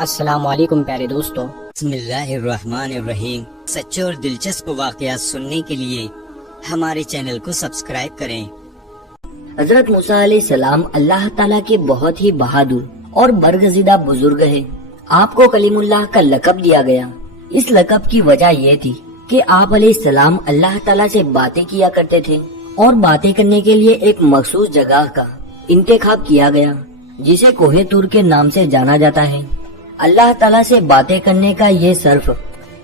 السلام علیکم پیارے دوستو۔ بسم اللہ الرحمن الرحیم۔ سچے اور دلچسپ واقعات سننے کے لیے ہمارے چینل کو سبسکرائب کریں۔ حضرت موسیٰ علیہ السلام اللہ تعالیٰ کے بہت ہی بہادر اور برگزیدہ بزرگ ہیں۔ آپ کو کلیم اللہ کا لقب دیا گیا۔ اس لقب کی وجہ یہ تھی کہ آپ علیہ السلام اللہ تعالیٰ سے باتیں کیا کرتے تھے اور باتیں کرنے کے لیے ایک مخصوص جگہ کا انتخاب کیا گیا جسے کوہ طور کے نام سے جانا جاتا ہے۔ اللہ تعالیٰ سے باتیں کرنے کا یہ صرف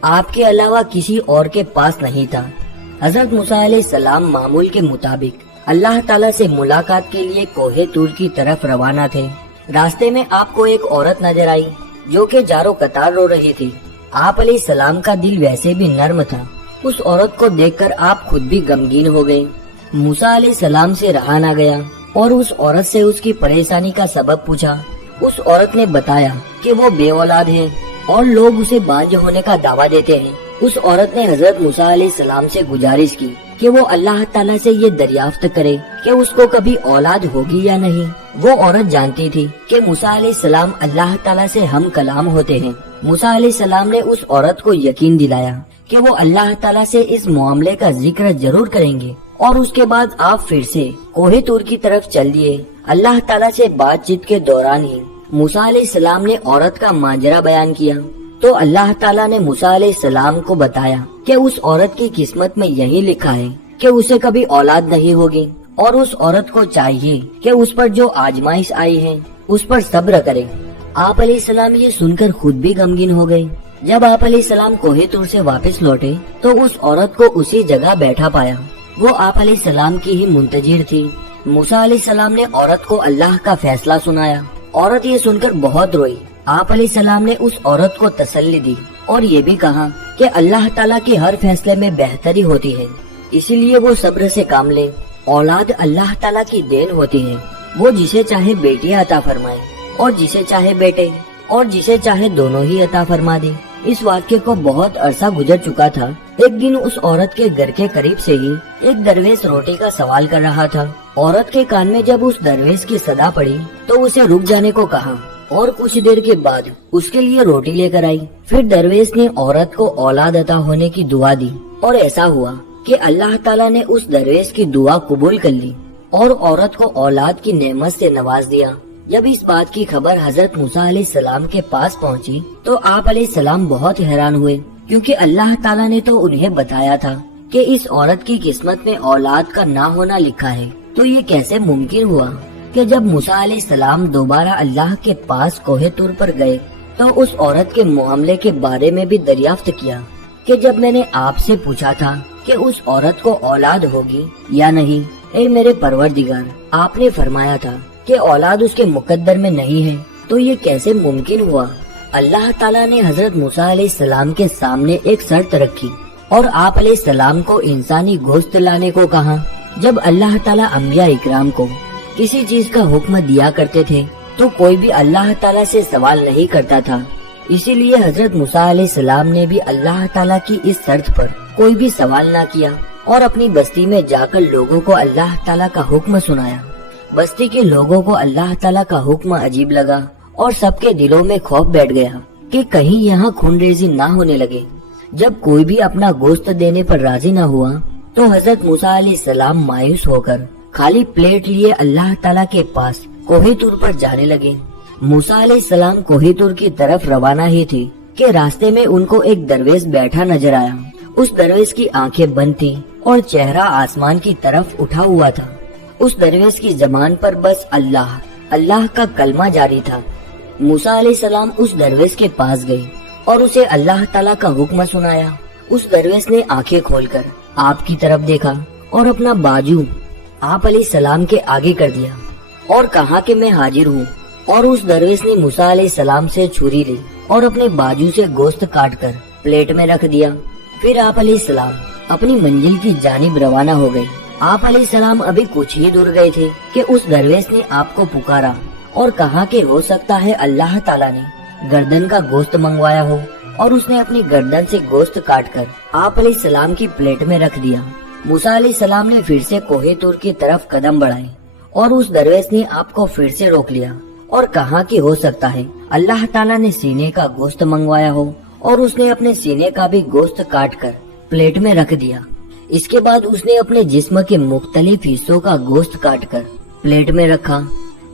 آپ کے علاوہ کسی اور کے پاس نہیں تھا۔ حضرت موسیٰ علیہ السلام معمول کے مطابق اللہ تعالیٰ سے ملاقات کے لیے کوہ طور کی طرف روانہ تھے۔ راستے میں آپ کو ایک عورت نظر آئی جو کہ جارو قطار رو رہی تھی۔ آپ علیہ السلام کا دل ویسے بھی نرم تھا۔ اس عورت کو دیکھ کر آپ خود بھی غمگین ہو گئے۔ موسیٰ علیہ السلام سے رہا نہ گیا اور اس عورت سے اس کی پریشانی کا سبب پوچھا۔ اس عورت نے بتایا کہ وہ بے اولاد ہے اور لوگ اسے بانجھ ہونے کا دعویٰ دیتے ہیں۔ اس عورت نے حضرت موسیٰ علیہ السلام سے گزارش کی کہ وہ اللہ تعالیٰ سے یہ دریافت کرے کہ اس کو کبھی اولاد ہوگی یا نہیں۔ وہ عورت جانتی تھی کہ موسیٰ علیہ السلام اللہ تعالیٰ سے ہم کلام ہوتے ہیں۔ موسیٰ علیہ السلام نے اس عورت کو یقین دلایا کہ وہ اللہ تعالیٰ سے اس معاملے کا ذکر ضرور کریں گے، اور اس کے بعد آپ پھر سے کوہ طور کی طرف چل دیے۔ اللہ تعالیٰ سے بات چیت کے دوران ہی موسیٰ علیہ السلام نے عورت کا ماجرا بیان کیا تو اللہ تعالیٰ نے موسیٰ علیہ السلام کو بتایا کہ اس عورت کی قسمت میں یہی لکھا ہے کہ اسے کبھی اولاد نہیں ہوگی، اور اس عورت کو چاہیے کہ اس پر جو آزمائش آئی ہے اس پر صبر کرے۔ آپ علیہ السلام یہ سن کر خود بھی غمگین ہو گئے۔ جب آپ علیہ السلام کوہ طور سے واپس لوٹے تو اس عورت کو اسی جگہ بیٹھا پایا۔ وہ آپ علیہ السلام کی ہی منتظر تھی۔ موسیٰ علیہ السلام نے عورت کو اللہ کا فیصلہ سنایا۔ عورت یہ سن کر بہت روئی۔ آپ علیہ السلام نے اس عورت کو تسلی دی اور یہ بھی کہا کہ اللہ تعالیٰ کے ہر فیصلے میں بہتری ہوتی ہے، اسی لیے وہ صبر سے کام لے۔ اولاد اللہ تعالیٰ کی دین ہوتی ہے۔ وہ جسے چاہے بیٹیاں عطا فرمائے اور جسے چاہے بیٹے، اور جسے چاہے دونوں ہی عطا فرما دے۔ اس واقعے کو بہت عرصہ گزر چکا تھا۔ ایک دن اس عورت کے گھر کے قریب سے ہی ایک درویش روٹی کا سوال کر رہا تھا۔ عورت کے کان میں جب اس درویش کی صدا پڑی تو اسے رک جانے کو کہا اور کچھ دیر کے بعد اس کے لیے روٹی لے کر آئی۔ پھر درویش نے عورت کو اولاد عطا ہونے کی دعا دی، اور ایسا ہوا کہ اللہ تعالیٰ نے اس درویش کی دعا قبول کر لی اور عورت کو اولاد کی نعمت سے نواز دیا۔ جب اس بات کی خبر حضرت موسیٰ علیہ السلام کے پاس پہنچی تو آپ علیہ السلام بہت حیران ہوئے، کیونکہ اللہ تعالیٰ نے تو انہیں بتایا تھا کہ اس عورت کی قسمت میں اولاد کا نہ ہونا لکھا ہے۔ تو یہ کیسے ممکن ہوا کہ جب موسیٰ علیہ السلام دوبارہ اللہ کے پاس کوہ طور پر گئے تو اس عورت کے معاملے کے بارے میں بھی دریافت کیا کہ جب میں نے آپ سے پوچھا تھا کہ اس عورت کو اولاد ہوگی یا نہیں، اے میرے پروردگار، آپ نے فرمایا تھا کہ اولاد اس کے مقدر میں نہیں ہے، تو یہ کیسے ممکن ہوا؟ اللہ تعالیٰ نے حضرت موسیٰ علیہ السلام کے سامنے ایک شرط رکھی اور آپ علیہ السلام کو انسانی گوشت لانے کو کہا۔ جب اللہ تعالیٰ انبیاء اکرام کو کسی چیز کا حکم دیا کرتے تھے تو کوئی بھی اللہ تعالیٰ سے سوال نہیں کرتا تھا، اسی لیے حضرت موسیٰ علیہ السلام نے بھی اللہ تعالیٰ کی اس شرط پر کوئی بھی سوال نہ کیا اور اپنی بستی میں جا کر لوگوں کو اللہ تعالیٰ کا حکم سنایا۔ بستی کے لوگوں کو اللہ تعالیٰ کا حکم عجیب لگا اور سب کے دلوں میں خوف بیٹھ گیا کہ کہیں یہاں خون ریزی نہ ہونے لگے۔ جب کوئی بھی اپنا گوشت دینے پر راضی نہ ہوا تو حضرت موسیٰ علیہ السلام مایوس ہو کر خالی پلیٹ لیے اللہ تعالیٰ کے پاس کوہ طور پر جانے لگے۔ موسیٰ علیہ السلام کوہ طور کی طرف روانہ ہی تھی کہ راستے میں ان کو ایک درویش بیٹھا نظر آیا۔ اس درویش کی آنکھیں بند تھی اور چہرہ آسمان کی طرف اٹھا ہوا تھا۔ اس درویش کی زبان پر بس اللہ اللہ کا کلمہ جاری تھا۔ موسیٰ علیہ السلام اس درویش کے پاس گئے اور اسے اللہ تعالیٰ کا حکم سنایا۔ اس درویش نے آنکھیں کھول کر آپ کی طرف دیکھا اور اپنا بازو آپ علیہ السلام کے آگے کر دیا اور کہا کہ میں حاضر ہوں، اور اس درویش نے موسیٰ علیہ السلام سے چھری لی اور اپنے بازو سے گوشت کاٹ کر پلیٹ میں رکھ دیا۔ پھر آپ علیہ السلام اپنی منزل کی جانب روانہ ہو گئے۔ آپ علیہ السلام ابھی کچھ ہی دور گئے تھے کہ اس درویش نے آپ کو پکارا اور کہا کہ ہو سکتا ہے اللہ تعالیٰ نے گردن کا گوشت منگوایا ہو، اور اس نے اپنی گردن سے گوشت کاٹ کر آپ علیہ السلام کی پلیٹ میں رکھ دیا۔ موسیٰ علیہ السلام نے پھر سے کوہ طور کی طرف قدم بڑھائے اور اس درویش نے آپ کو پھر سے روک لیا اور کہا کہ ہو سکتا ہے اللہ تعالیٰ نے سینے کا گوشت منگوایا ہو اور اس نے اپنے سینے کا بھی گوشت کاٹ کر پلیٹ میں رکھ دیا۔ اس کے بعد اس نے اپنے جسم کے مختلف حصوں کا گوشت کاٹ کر پلیٹ میں رکھا۔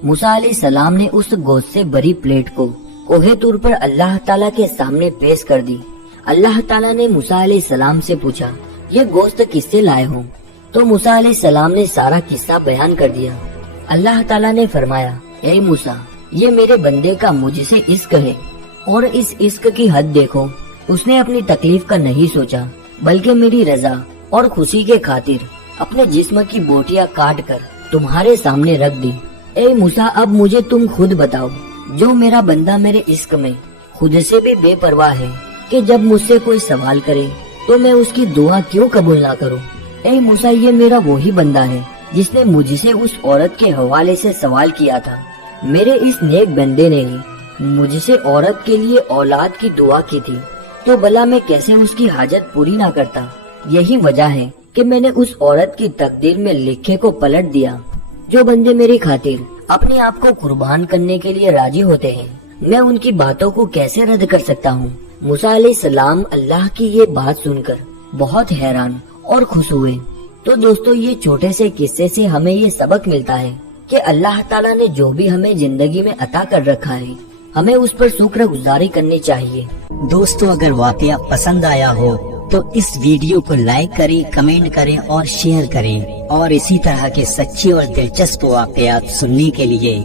موسیٰ علیہ السلام نے اس گوشت سے بھری پلیٹ کو کوہ طور پر اللہ تعالیٰ کے سامنے پیش کر دی۔ اللہ تعالیٰ نے موسیٰ علیہ السلام سے پوچھا، یہ گوشت کس سے لائے ہو؟ تو موسیٰ علیہ السلام نے سارا قصہ بیان کر دیا۔ اللہ تعالیٰ نے فرمایا، اے موسیٰ، یہ میرے بندے کا مجھ سے عشق ہے، اور اس عشق کی حد دیکھو، اس نے اپنی تکلیف کا نہیں سوچا بلکہ میری رضا اور خوشی کے خاطر اپنے جسم کی بوٹیاں کاٹ کر تمہارے سامنے رکھ دی۔ اے موسیٰ، اب مجھے تم خود بتاؤ، جو میرا بندہ میرے عشق میں خود سے بھی بے پرواہ ہے کہ جب مجھ سے کوئی سوال کرے تو میں اس کی دعا کیوں قبول نہ کروں؟ اے موسیٰ، یہ میرا وہی بندہ ہے جس نے مجھ سے اس عورت کے حوالے سے سوال کیا تھا۔ میرے اس نیک بندے نے مجھ سے عورت کے لیے اولاد کی دعا کی تھی، تو بھلا میں کیسے اس کی حاجت پوری نہ کرتا؟ یہی وجہ ہے کہ میں نے اس عورت کی تقدیر میں لکھے کو پلٹ دیا۔ جو بندے میری خاطر اپنے آپ کو قربان کرنے کے لیے راضی ہوتے ہیں، میں ان کی باتوں کو کیسے رد کر سکتا ہوں؟ موسیٰ علیہ السلام اللہ کی یہ بات سن کر بہت حیران اور خوش ہوئے۔ تو دوستو، یہ چھوٹے سے قصے سے ہمیں یہ سبق ملتا ہے کہ اللہ تعالیٰ نے جو بھی ہمیں زندگی میں عطا کر رکھا ہے، ہمیں اس پر شکر گزاری کرنی چاہیے۔ دوستو، اگر واقعہ پسند آیا ہو تو اس ویڈیو کو لائک کریں، کمنٹ کریں اور شیئر کریں، اور اسی طرح کے سچے اور دلچسپ واقعات سننے کے لیے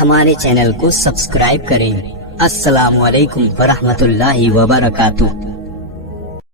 ہمارے چینل کو سبسکرائب کریں۔ السلام علیکم ورحمۃ اللہ وبرکاتہ۔